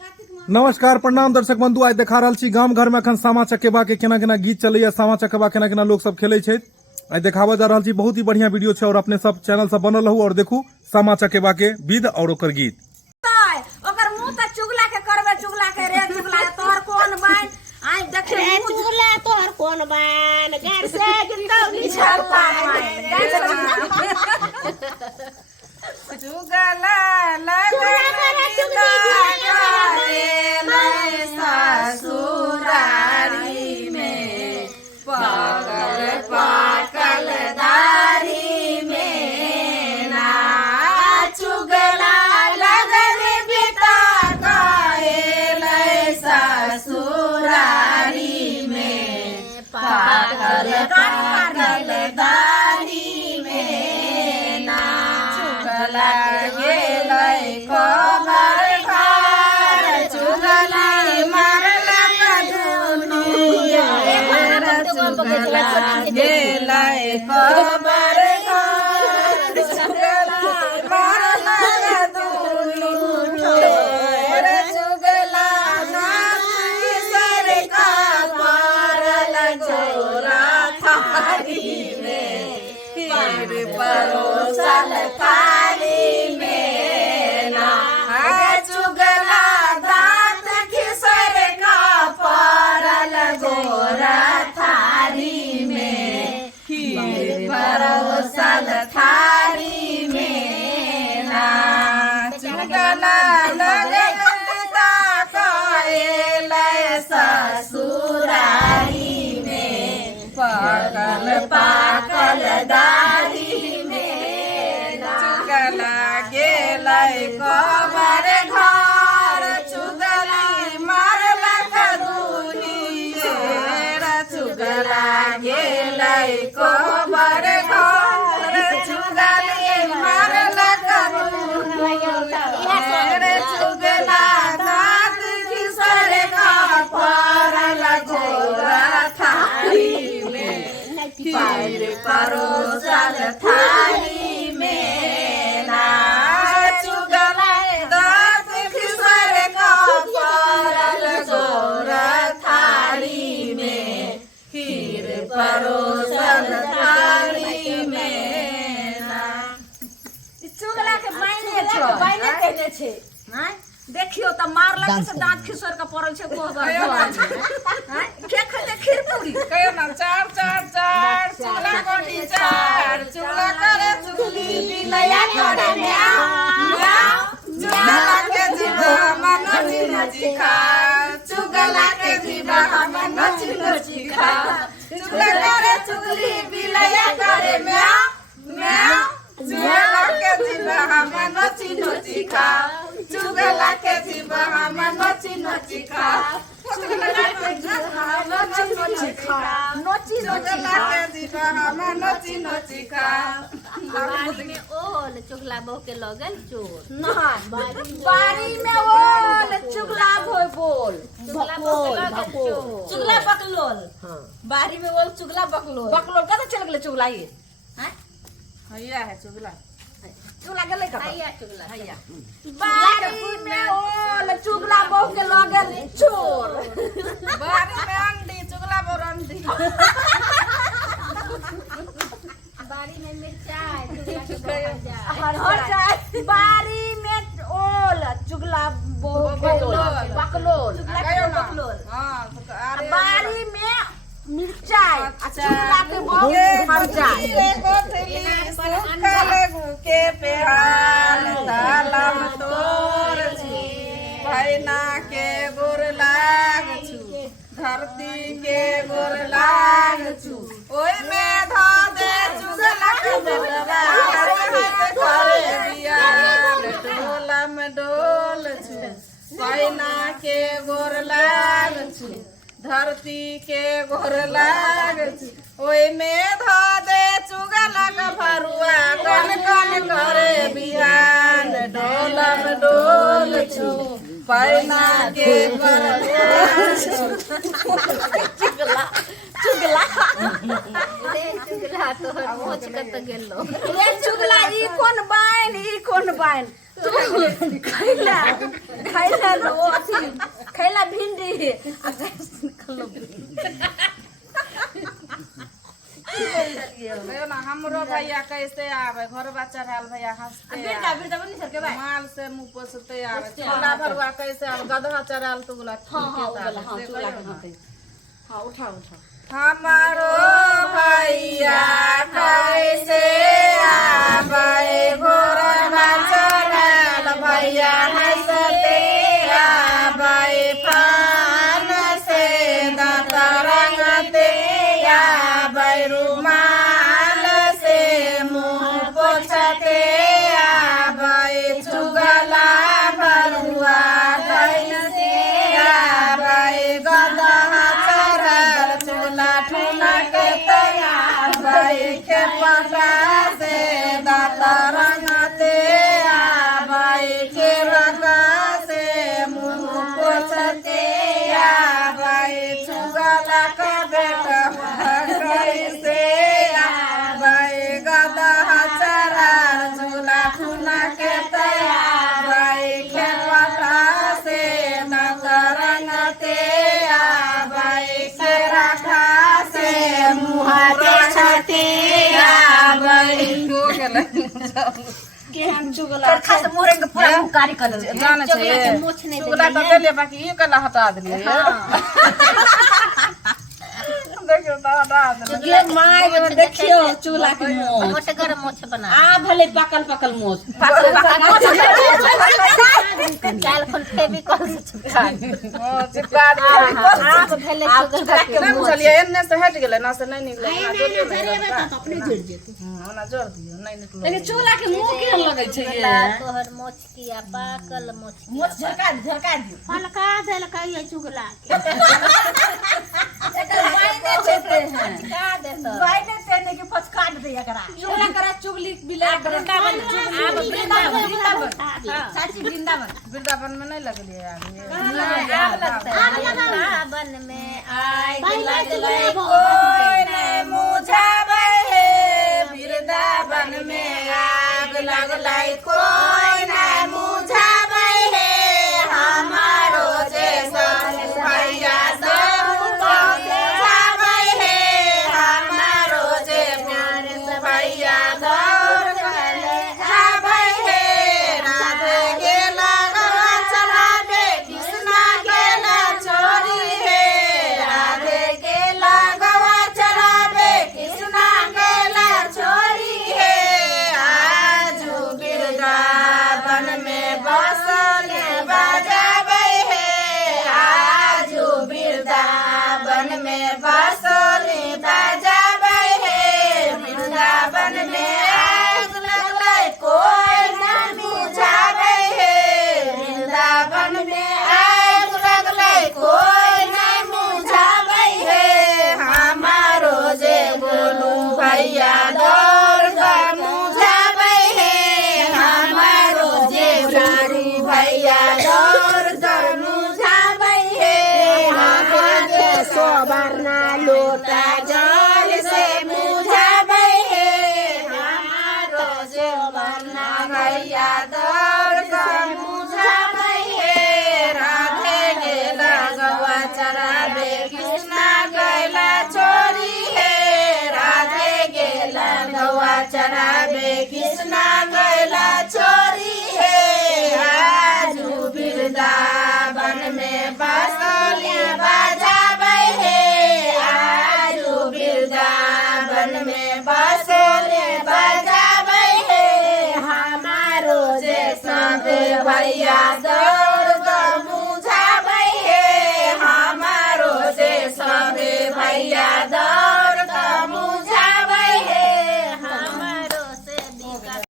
नमस्कार प्रणाम दर्शक बंधु। आज देखा रहा छी गांव घर में अखन सामा चकेबा के केना केना गीत चलैया, सामा चकेबा केना केना लोग सब खेले छे। आज देखावा जा रहा छी बहुत ही बढ़िया वीडियो छे और अपने सब चैनल सब बनल रहू और देखू सामा चकेबा के विध और ओकर गीत। ओकर मुंह त चुगला के करबे, चुगला के रे चुगला तोहर कोन बाइन आई देखे रे चुगला तोहर कोन बाइन गाड़ से गिंदौली छापा चुगला लगे ससुरारी में पागल पागल दारी में ना चुगला लगन बेटा गायल ससुरारी में पागल पागल दारी में ना चुगला गेल कबर घर चुगला मरल चुगला गेल कबर घर चुगला मरल दुनू ठोर चुगला नाची सर का पारल जोरा थारी में फिर परोसल थारी में ना चुगला दांत खिसर का पारल गोरा थारी में फिर परोसल थारी में ना चुगला लगता कायल ससुरारी में पागल पागल दारी में चुगला गेल कबर घर चुगली मारल कदूनी चुगला गेल कबर घर चुगली मारल कदूनी चुगला दांत किसर का पारल गोरा थारी में फिर परोसल थारी में ना चुगला दांत किसर का पारल गोरा थारी में फिर परोसल थारी में ना चुगला के बाइने कहने छे हां देखियो त मारला के से दांत खिसर का पड़ल छे कोहबर हां के खते खीर पूरी कहियो ना चार चार चार चुगला कोठी चार चुगला करे चुगली बिलया करे म्याऊ चुगला के जीवा मन नची नची खा चुगला के जीवा मन नची नची खा चुगला करे चुगली बिलया करे म्याऊ म्याऊ चुगला के जीवा मन नची नची खा चुगला के जीवा मन नची नची खा चुगला के जीवा नची नची खा नची चुगला के जीवा मन नची नची खा बारी में ओल चुगला बहू के लगल चोर ना बारी में ओल चुगला भोय बोल चुगला बहू के लगल चोर चुगला बकलोल हां बारी में ओल चुगला बकलोल बकलोल कत चल गेले चुगला ये हैं हैया है चुगला चुगला गेले कत हैया चुगला हैया बारी में ओल चुगला बहू के लगल चोर बारी में अंडी चुगला बहू अंडी बारी में मिर्चाई चुगला के बहू जाए हर जाए बारी में ओल चुगला बहू के बकलोल चुगला बकलोल हां बारी में मिर्चाई चुगला के बहू हर जाए के पेहाल तालम तोर छु भैना के गोर लाग छु धरती के गोर लाग छु ओय में धा दे चुगला के जलवा करे बियान डोलम डोल छु भैना के गोर लाग छु धरती के गोर लाग छु ओय में धा दे चुगला के भरुआ कन कन करे बिहान डोलम डोल छु पैना के गोर चुगला चुगला चुगला तो मोच कत गेलो ए चुगला ई कोन बाइन खैला खैला वो अथी खैला भिंडी ना हमरो भैया कैसे आवे घर बच्चा रहल भैया हंसते माल से मुंह पोसते आवे छोला भरुआ कैसे आवे गधा चराल तो बोला हाँ उठा हमारो भैया कैसे आवे घर चराल भैया हंसते आवे पान से दांत रंगते आवे रुमाल से मुंह पोछते आवे चुगला भरुआ कैसे आवे गधा चराल चूल्हा ठुना के आवे के पका से दांत रंगते आवे के रगा से मुंह पोछते आवे चुगला का बेटा कैसे आवे गधा चराल चूल्हा ठुना के आवे के पका से दांत रंगते आवे के रगा से मुंह पोछते आवे के हम चुगला खास मोरे के पूरा कारी कर दे जाने चाहिए मोछ नहीं चुगला तो ले बाकी ये कला हटा दिए देखियो ना हटा दिए ये माय देखियो चुगला के मोछ मोटगर मोछ बना आ भले पकल मोछ चाल फुल फेविकॉल से चिपका ओ चिपका दिए आप भले चुगला के ना चलिए एने से हट गेले ना से नहीं निकले ना जोड़ अपने झड़ जेते ना जोड़ दियो नहीं निकलो लेकिन चुगला के मुंह के लगे छै ये तोहर मोछ किया पाकल मोछ मोछ झरका दियो हल्का देल कहिए चुगला देते हैं का दे तो बाइने तेने के फच काट दे एकरा चुगला करा चुगली बिला वृंदावन चाची वृंदावन में नहीं लगलिए वृंदावन में आए लगले कोई नहीं मुझावे हे वृंदावन में आग लगले कोई नहीं मुझावे हे हमारो जैसा भैया सब मुझावे हे हमारो जैसा भैया दौड़ गले आवे हे राधे गेला गवा चढ़ावे कृष्णा गेला छोरी हे राधे गेला गवा चढ़ावे कृष्णा गेला छोरी हे आजू वृंदावन में बसले बजावे हे आजू वृंदावन में बसले बजावे हे वृंदावन में आग लगले कोई न बुझावे हे वृंदावन में आग लगले कोई न बुझावे हे हमारो जे बोलू भैया दौड़ कर मुझावे हे हमारो जे बोलू भैया दौड़ कर मुझावे हे हमारे सोबरना लोटा जल से मुझावे हे हमारो जे सोबरना भैया दौड़ कर मुझावे हे राधे गेला गवा चरावे कृष्णा गैला छोरी हे राधे गेला गवा चरावे कृष्णा गैला छोरी हे आजू वृंदावन में बसले बजावे हे आजू वृंदावन में बसले बजावे हे हमारो जैसा भैया दो